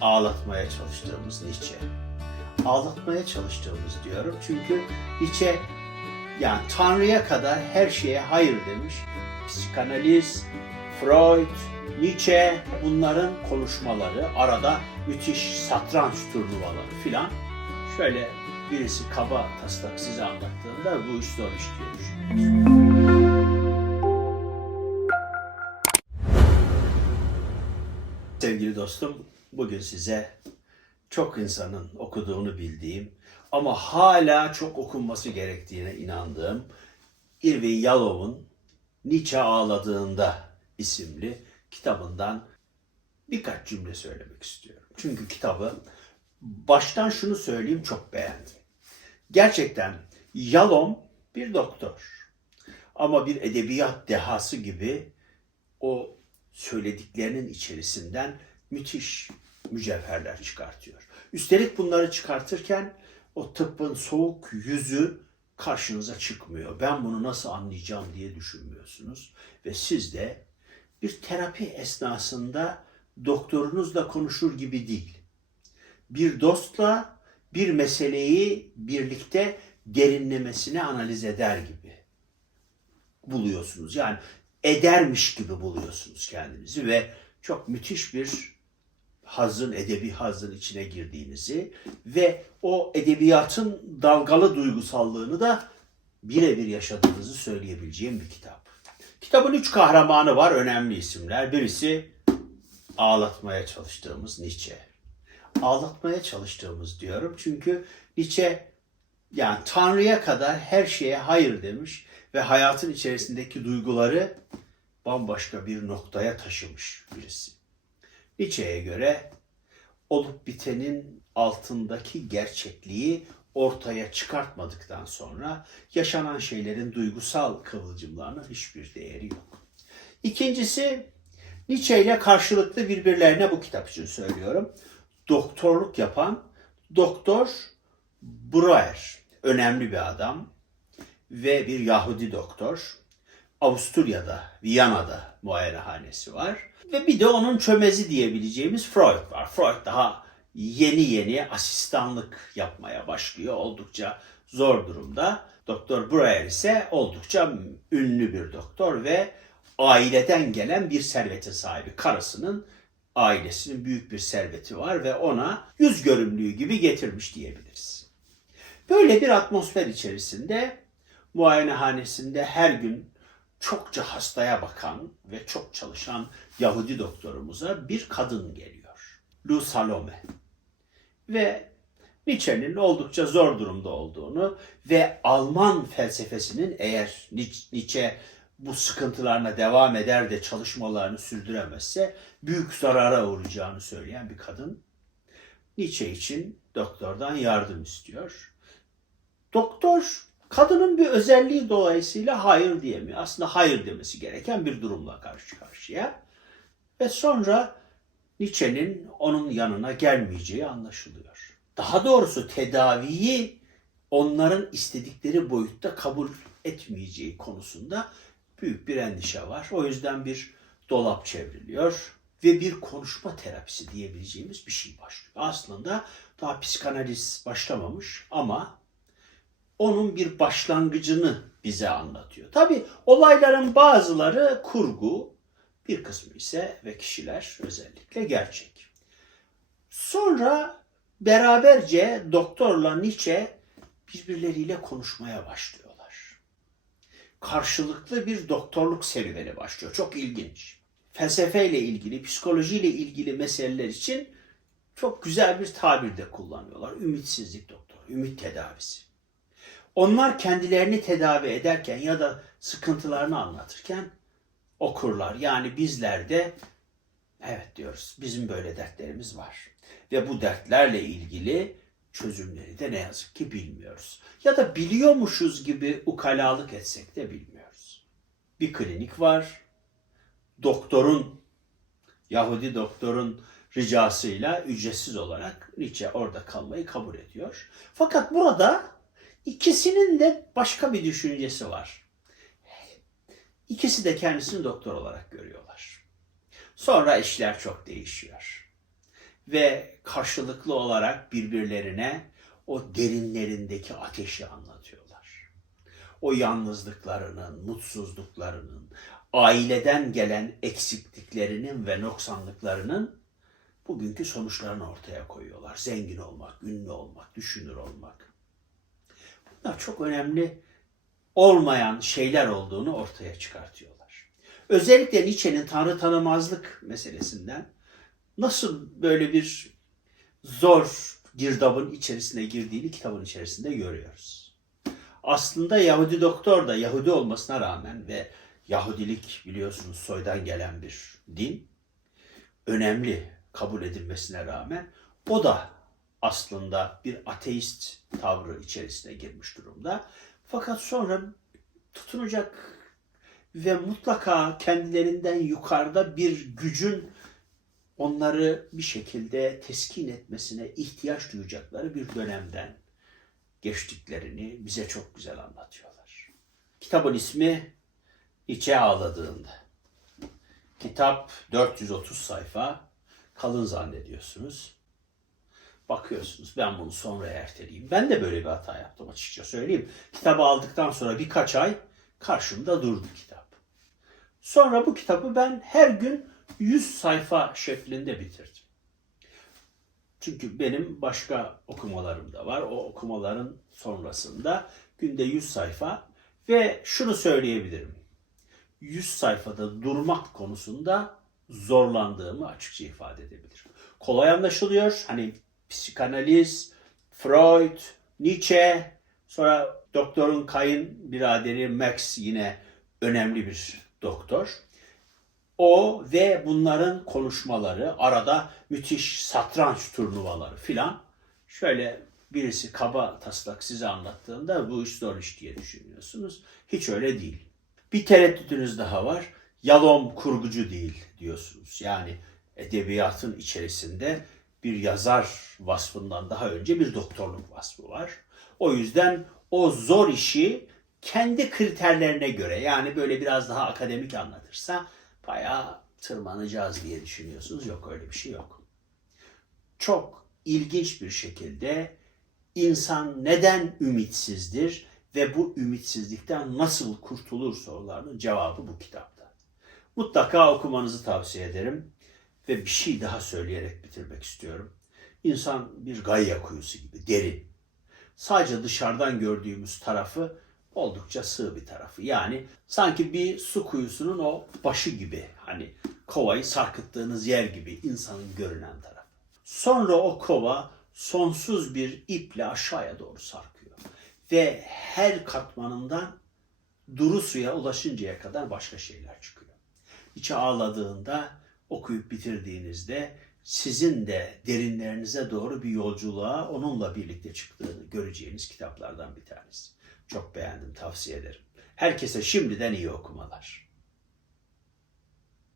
ağlatmaya çalıştığımız Nietzsche. Ağlatmaya çalıştığımız diyorum çünkü Nietzsche yani Tanrı'ya kadar her şeye hayır demiş. Psikanaliz, Freud, Nietzsche bunların konuşmaları, arada müthiş satranç turnuvaları filan. Şöyle birisi kaba taslak size anlattığında bu iş zor iş diye. Sevgili dostum, bugün size çok insanın okuduğunu bildiğim ama hala çok okunması gerektiğine inandığım Irving Yalom'un Nietzsche Ağladığında isimli kitabından birkaç cümle söylemek istiyorum. Çünkü kitabı baştan şunu söyleyeyim çok beğendim. Gerçekten Yalom bir doktor. Ama bir edebiyat dehası gibi o söylediklerinin içerisinden müthiş mücevherler çıkartıyor. Üstelik bunları çıkartırken o tıbbın soğuk yüzü karşınıza çıkmıyor. Ben bunu nasıl anlayacağım diye düşünmüyorsunuz. Ve siz de bir terapi esnasında doktorunuzla konuşur gibi değil. Bir dostla bir meseleyi birlikte derinlemesine analiz eder gibi buluyorsunuz. Yani edermiş gibi buluyorsunuz kendinizi ve çok müthiş bir hazın, edebi hazın içine girdiğinizi ve o edebiyatın dalgalı duygusallığını da birebir yaşadığınızı söyleyebileceğim bir kitap. Kitabın üç kahramanı var, önemli isimler. Birisi ağlatmaya çalıştığımız Nietzsche. Ağlatmaya çalıştığımız diyorum çünkü Nietzsche yani Tanrı'ya kadar her şeye hayır demiş ve hayatın içerisindeki duyguları bambaşka bir noktaya taşımış birisi. Nietzsche'ye göre olup bitenin altındaki gerçekliği ortaya çıkartmadıktan sonra yaşanan şeylerin duygusal kıvılcımlarının hiçbir değeri yok. İkincisi Nietzsche ile karşılıklı birbirlerine bu kitap için söylüyorum. Doktorluk yapan Doktor Breuer, önemli bir adam ve bir Yahudi doktor. Avusturya'da, Viyana'da muayenehanesi var. Ve bir de onun çömezi diyebileceğimiz Freud var. Freud daha yeni yeni asistanlık yapmaya başlıyor. Oldukça zor durumda. Doktor Breuer ise oldukça ünlü bir doktor ve aileden gelen bir servetin sahibi. Karısının ailesinin büyük bir serveti var ve ona yüz görümlüğü gibi getirmiş diyebiliriz. Böyle bir atmosfer içerisinde muayenehanesinde her gün çokça hastaya bakan ve çok çalışan Yahudi doktorumuza bir kadın geliyor. Lu Salome. Ve Nietzsche'nin oldukça zor durumda olduğunu ve Alman felsefesinin eğer Nietzsche bu sıkıntılarına devam eder de çalışmalarını sürdüremezse büyük zarara uğrayacağını söyleyen bir kadın Nietzsche için doktordan yardım istiyor. Doktor kadının bir özelliği dolayısıyla hayır diyemiyor. Aslında hayır demesi gereken bir durumla karşı karşıya. Ve sonra Nietzsche'nin onun yanına gelmeyeceği anlaşılıyor. Daha doğrusu tedaviyi onların istedikleri boyutta kabul etmeyeceği konusunda büyük bir endişe var. O yüzden bir dolap çevriliyor ve bir konuşma terapisi diyebileceğimiz bir şey başlıyor. Aslında daha psikanaliz başlamamış ama onun bir başlangıcını bize anlatıyor. Tabi olayların bazıları kurgu, bir kısmı ise ve kişiler özellikle gerçek. Sonra beraberce doktorla Nietzsche birbirleriyle konuşmaya başlıyorlar. Karşılıklı bir doktorluk serüveni başlıyor. Çok ilginç. Felsefeyle ilgili, psikolojiyle ilgili meseleler için çok güzel bir tabir de kullanıyorlar. Ümitsizlik doktoru, ümit tedavisi. Onlar kendilerini tedavi ederken ya da sıkıntılarını anlatırken okurlar. Yani bizler de evet diyoruz bizim böyle dertlerimiz var. Ve bu dertlerle ilgili çözümleri de ne yazık ki bilmiyoruz. Ya da biliyormuşuz gibi ukalalık etsek de bilmiyoruz. Bir klinik var. Doktorun, Yahudi doktorun ricasıyla ücretsiz olarak Nietzsche orada kalmayı kabul ediyor. Fakat burada İkisinin de başka bir düşüncesi var. İkisi de kendisini doktor olarak görüyorlar. Sonra işler çok değişiyor. ve karşılıklı olarak birbirlerine o derinlerindeki ateşi anlatıyorlar. O yalnızlıklarının, mutsuzluklarının, aileden gelen eksikliklerinin ve noksanlıklarının bugünkü sonuçlarını ortaya koyuyorlar. Zengin olmak, ünlü olmak, düşünür olmak. Çok önemli olmayan şeyler olduğunu ortaya çıkartıyorlar. Özellikle Nietzsche'nin tanrı tanımazlık meselesinden nasıl böyle bir zor girdabın içerisine girdiğini kitabın içerisinde görüyoruz. Aslında Yahudi doktor da Yahudi olmasına rağmen ve Yahudilik biliyorsunuz soydan gelen bir din önemli kabul edilmesine rağmen o da aslında bir ateist tavrı içerisine girmiş durumda. Fakat sonra tutunacak ve mutlaka kendilerinden yukarıda bir gücün onları bir şekilde teskin etmesine ihtiyaç duyacakları bir dönemden geçtiklerini bize çok güzel anlatıyorlar. Kitabın ismi İçe Ağladığında. Kitap 430 sayfa. Kalın zannediyorsunuz. Bakıyorsunuz ben bunu sonra erteleyeyim. Ben de böyle bir hata yaptım açıkça söyleyeyim. Kitabı aldıktan sonra birkaç ay karşımda durdu kitap. Sonra bu kitabı ben her gün 100 sayfa şeklinde bitirdim. Çünkü benim başka okumalarım da var. O okumaların sonrasında günde 100 sayfa ve şunu söyleyebilirim. 100 sayfada durmak konusunda zorlandığımı açıkça ifade edebilirim. Kolay anlaşılıyor. Hani psikanaliz, Freud, Nietzsche, sonra doktorun kayın biraderi Max yine önemli bir doktor. O ve bunların konuşmaları, arada müthiş satranç turnuvaları filan. Şöyle birisi kaba taslak size anlattığında bu iş zor iş diye düşünüyorsunuz. Hiç öyle değil. Bir tereddütünüz daha var. Yalom kurgucu değil diyorsunuz. Yani edebiyatın içerisinde bir yazar vasfından daha önce bir doktorluk vasfı var. O yüzden o zor işi kendi kriterlerine göre yani böyle biraz daha akademik anlatırsa bayağı tırmanacağız diye düşünüyorsunuz. Yok öyle bir şey yok. Çok ilginç bir şekilde insan neden ümitsizdir ve bu ümitsizlikten nasıl kurtulur sorularının cevabı bu kitapta. Mutlaka okumanızı tavsiye ederim ve bir şey daha söyleyerek bitirmek istiyorum. İnsan bir gayya kuyusu gibi derin. Sadece dışarıdan gördüğümüz tarafı oldukça sığ bir tarafı. Yani sanki bir su kuyusunun o başı gibi hani kovayı sarkıttığınız yer gibi insanın görünen tarafı. Sonra o kova sonsuz bir iple aşağıya doğru sarkıyor. Ve her katmanından duru suya ulaşıncaya kadar başka şeyler çıkıyor. İçe ağladığında okuyup bitirdiğinizde sizin de derinlerinize doğru bir yolculuğa onunla birlikte çıktığını göreceğiniz kitaplardan bir tanesi. Çok beğendim, tavsiye ederim. Herkese şimdiden iyi okumalar.